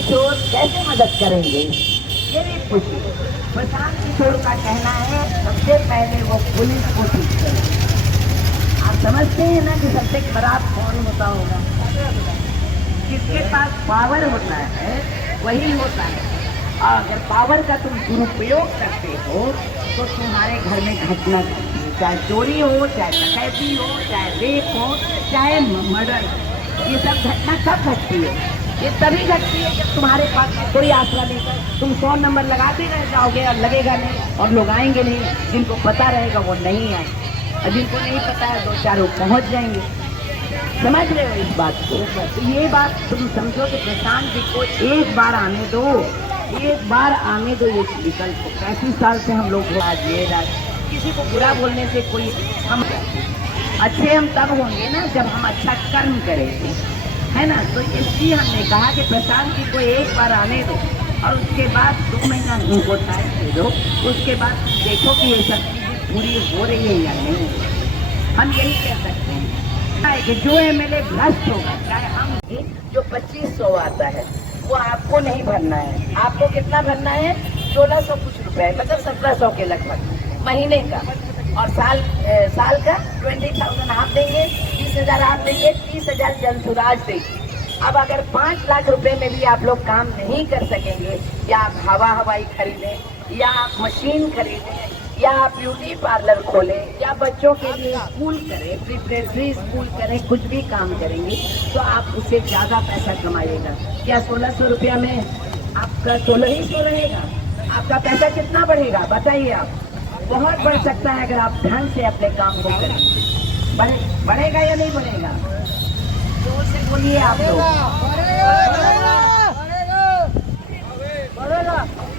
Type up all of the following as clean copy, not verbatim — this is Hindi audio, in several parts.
किशोर कैसे मदद करेंगे, ये भी पूछिए। प्रशांत किशोर का कहना है सबसे पहले वो पुलिस को ठीक करें। आप समझते हैं ना कि सबसे खराब कौन होता होगा? जिसके पास पावर होता है वही होता है। और अगर पावर का तुम दुरुपयोग करते हो तो तुम्हारे घर में घटना घटती है, चाहे चोरी हो, चाहे डकैती हो, चाहे रेप हो, चाहे मर्डर हो। ये सब घटना कब घटती है? ये तभी घटती है जब तुम्हारे पास कोई आसरा लेकर तुम 100 नंबर लगाते रह जाओगे और लगेगा नहीं, और लोग आएंगे नहीं। जिनको पता रहेगा वो नहीं आए, और जिनको नहीं पता है दो चार लोग पहुंच जाएंगे। समझ रहे हो इस बात को? तो ये बात तुम समझो कि प्रशांत जी को एक बार आने दो, एक बार आने दो ये विकल्प को। 35 साल से हम लोग किसी को बुरा बोलने से कोई हम अच्छे हम तब होंगे ना जब हम अच्छा कर्म करेंगे, है ना? तो इसलिए हमने कहा कि प्रशांत जी को एक बार आने दो और उसके बाद 2 महीना उनको टाइम दे दो। उसके बाद देखो कि ये सब चीजें पूरी हो रही है या नहीं। हम यही कह सकते हैं कि जो एमएलए भ्रष्ट होगा, चाहे हम जो 2500 आता है वो आपको नहीं भरना है। आपको कितना भरना है? 1600 कुछ रुपए, मतलब 1700 के लगभग महीने का। और साल का 20,000 आप देंगे, 30,000 आप देंगे, 30,000 जनसुराज देंगे। अब अगर 5 लाख रुपए में भी आप लोग काम नहीं कर सकेंगे, या आप हवाई खरीदें, या आप मशीन खरीदें, या आप ब्यूटी पार्लर खोलें, या बच्चों के लिए स्कूल करें, प्री स्कूल करें, कुछ भी काम करेंगे तो आप उससे ज्यादा पैसा कमाइएगा। क्या 1600 रुपया में आपका 1600 रहेगा? आपका पैसा कितना बढ़ेगा बताइए आप? बहुत बढ़ सकता है अगर आप ढंग से अपने काम को करें। बढ़ेगा या नहीं बढ़ेगा? जोर से बोलिए आप लोग।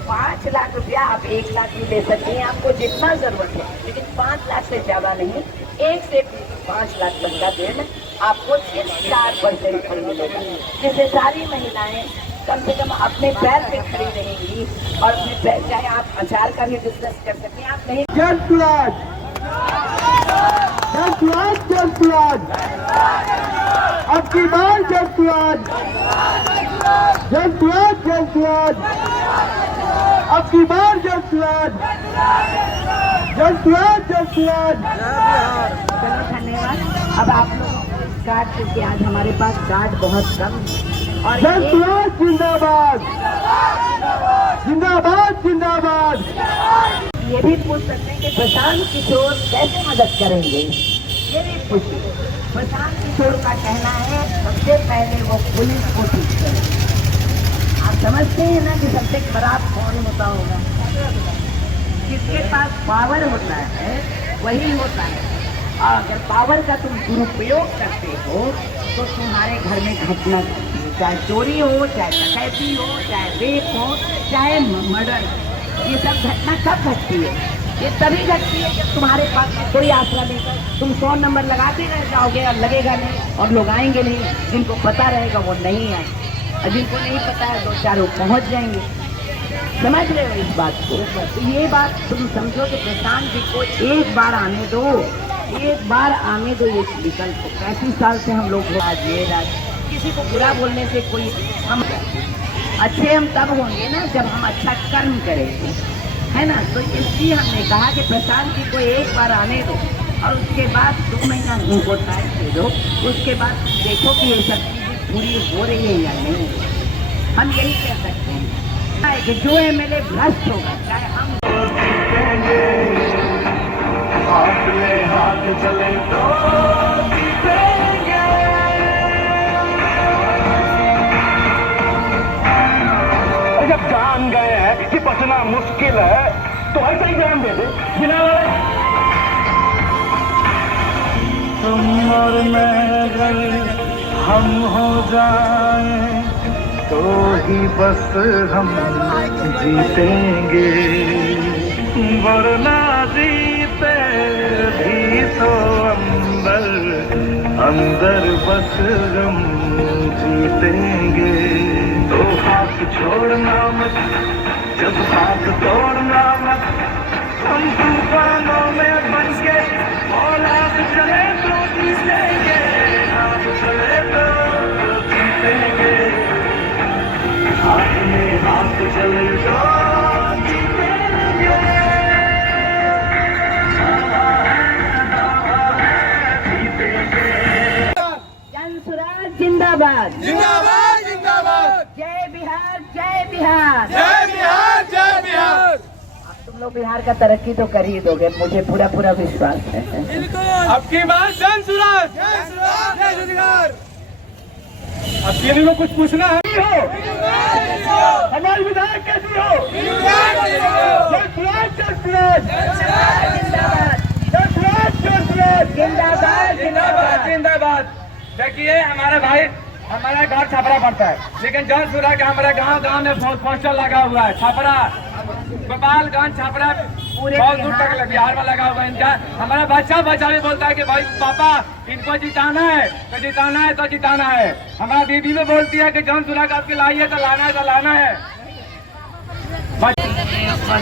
5 लाख रुपया आप 1 लाख भी ले सकते हैं, आपको जितना जरूरत है, लेकिन 5 लाख से ज्यादा नहीं। 1 से 5 लाख तक का ऋण आपको सिर्फ 4% पर मिलेगा, जिससे सारी महिलाएं कम से कम अपने पैर पे खड़ी रहेंगी और अपने पैर, चाहे आप अचार का भी बिजनेस कर सकते हैं। आप नहीं अब की बार जल्द अब की बार जल्द चलो धन्यवाद। अब आप लोग कार्ड, क्योंकि आज हमारे पास कार्ड बहुत कम और जिंदाबाद जिंदाबाद जिंदाबाद। ये भी पूछ सकते हैं कि प्रशांत किशोर कैसे मदद करेंगे, ये भी पूछिए। प्रशांत किशोर का कहना है सबसे पहले वो पुलिस को ठीक करें। आप समझते हैं ना कि सबसे खराब कौन होता होगा? जिसके पास पावर होता है वही होता है। और अगर पावर का तुम दुरुपयोग करते हो तो तुम्हारे घर में घटना घटती है, चाहे चोरी हो, चाहे डकैती हो, चाहे रेप हो, चाहे मर्डर हो। ये सब घटना कब घटती है? ये तभी घटती है जब तुम्हारे पास कोई आसरा लेकर तुम 100 नंबर लगाते रह जाओगे और लगेगा नहीं, और लोग आएंगे नहीं। जिनको पता रहेगा वो नहीं आए, और जिनको नहीं पता है दो चार लोग पहुंच जाएंगे। समझ रहे हो इस बात को? तो ये बात तुम समझो कि प्रशांत जी को एक बार आने दो, एक बार आने दो ये विकल्प को। 35 साल से हम लोग किसी को बुरा बोलने से कोई हम अच्छे हम तब होंगे ना जब हम अच्छा कर्म करेंगे, है ना? तो इसलिए हमने कहा कि प्रशांत जी को एक बार आने दो और उसके बाद 2 महीना उनको टाइम दे दो। उसके बाद देखो कि ये सब चीजें पूरी हो रही है या नहीं। हम यही कह सकते हैं कि जो एमएलए भ्रष्ट होगा, चाहे हम हाथ चले तो जीतेंगे। जब जान गए हैं कि बचना मुश्किल है तो ऐसा ही जान दे दे बिना लड़े। तुम और मैं अगर हम हो जाए तो ही बस हम जीतेंगे, वरना जीते भी तो अंदर अंदर बस हम जीतेंगे। तो हाथ छोड़ना मत, जब हाथ तोड़ना मत, हम तूफानों में बन के औलाद चले तो जीतेंगे, हाथ चले तो जीतेंगे। बिहार का तरक्की तो कर ही दोगे, मुझे पूरा पूरा विश्वास है। आपकी बात जन सुराज, जय जोगिंदर। अब किसी को कुछ पूछना है हो? हमारी विधायक कैसी हो? जय सुराज, जय सुराज, जय सुराज, जय सुराज, जिंदाबाद जिंदाबाद, जिंदाबाद। देखिए हमारा भाई, हमारा घर छपरा पड़ता है, लेकिन जन सुराज का हमारे गांव में बहुत पोस्टर लगा हुआ है। छपरा, गोपालगंज, छपरा, बहुत दूर तक बिहार में लगा हुआ है इनका। हमारा बच्चा भी बोलता है कि भाई पापा इनको जिताना है तो जिताना है तो जिताना है। हमारा बीबी भी बोलती है कि जन सुराज आपके लाइए तो लाना है तो लाना है। और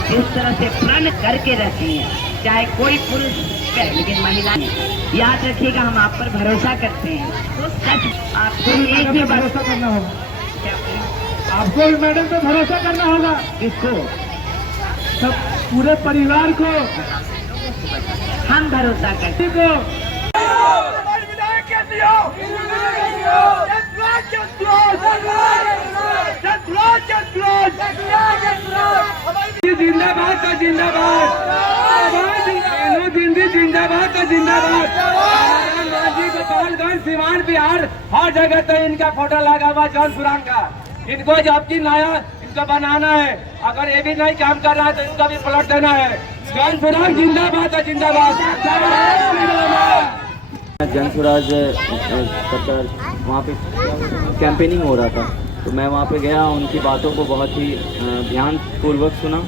जिस तरह से प्रण करके रहती है, चाहे कोई पुरुष करे, लेकिन महिला याद रखिएगा, हम आप पर भरोसा करते हैं। तो सच आपको एक भी भरोसा करना होगा, आपको इस मैडम पे भरोसा करना होगा। किसको? सब पूरे परिवार को हम भरोसा करते हैं। जिंदाबाद का जिंदाबाद, जिंदाबाद का जिंदाबाद। गोपालगंज, सीवान, बिहार, हर जगह तो इनका फोटो लगा हुआ जन सुराज का। इनको जब की नया इनको बनाना है, अगर ये भी नहीं काम कर रहा है तो इनका भी पलट देना है। जन सुराज जिंदाबाद है, जिंदाबाद। जन स्वराज सरकार वहाँ पे कैंपेनिंग हो रहा था, तो मैं वहाँ पे गया, उनकी बातों को बहुत ही ध्यानपूर्वक सुना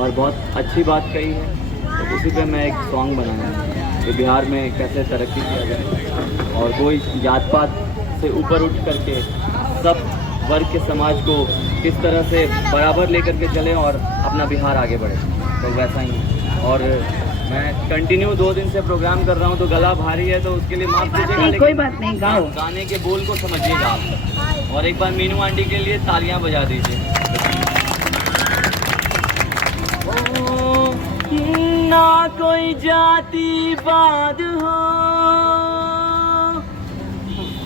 और बहुत अच्छी बात कही है। तो उसी पे मैं एक सॉन्ग बनाया कि बिहार में कैसे तरक्की किया जाए और कोई जात पात से ऊपर उठ करके सब वर्ग के समाज को किस तरह से बराबर लेकर के चले और अपना बिहार आगे बढ़े। तो वैसा ही, और मैं कंटिन्यू 2 दिन से प्रोग्राम कर रहा हूँ, तो गला भारी है, तो उसके लिए माफ कीजिएगा। कोई बात नहीं, गाओ। गाने के बोल को समझिएगा आप, और एक बार मीनू आंटी के लिए तालियां बजा दीजिए। ना कोई जाति वाद हो,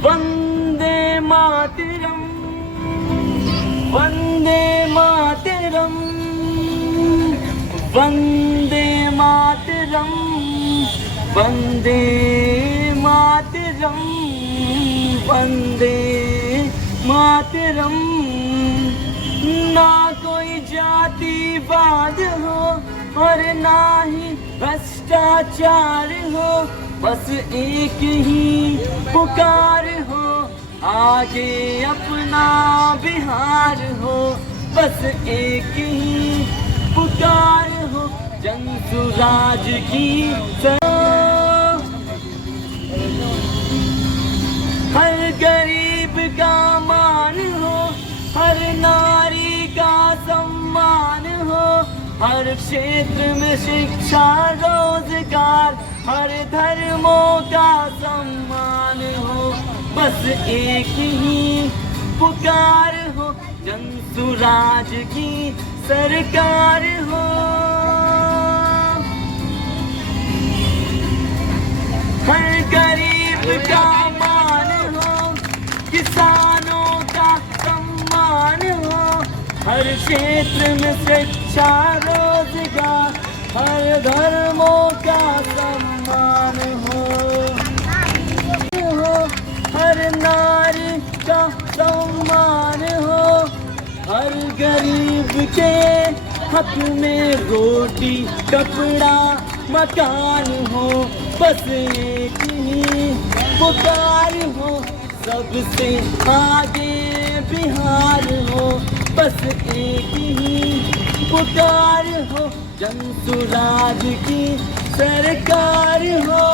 वंदे मातरम, वंदे मातरम, वंदे मातरम, वंदे मातरम, वंदे मातरम। ना कोई जातिवाद हो और ना ही भ्रष्टाचार हो, बस एक ही पुकार हो, आगे अपना बिहार हो, बस एक ही पुकार हो, जन सुराज की हर गरीब का मान हो, हर नारी का सम्मान हो, हर क्षेत्र में शिक्षा रोजगार, हर धर्मों का सम्मान हो, बस एक ही पुकार हो, जन सुराज की सरकार हो। हर गरीब का मान हो, किसानों का सम्मान हो, हर क्षेत्र में शिक्षा रोजगार, हर धर्मों का सम्मान हो, हर नारी का सम्मान हो, हर गरीब के हक में रोटी कपड़ा मकान हो, बस एक ही पुकार हो, सबसे आगे बिहार हो, बस एक ही पुकार हो, जन सुराज की सरकार हो।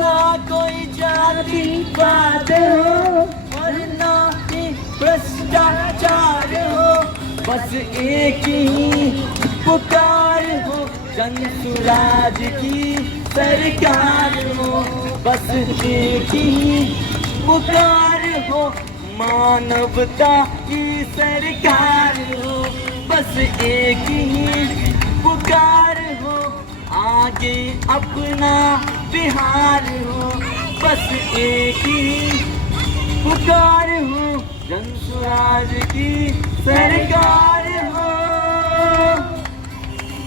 ना कोई जाति बात हो और ना ही भ्रष्टाचार हो, बस एक ही पुकार हो, जन सुराज की सरकार हो, बस एक ही पुकार हो, मानवता की सरकार हो, बस एक ही पुकार हो, आगे अपना बिहार हो, बस एक ही पुकार हो, जन सुराज की सरकार हो।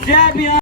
जय बिहार।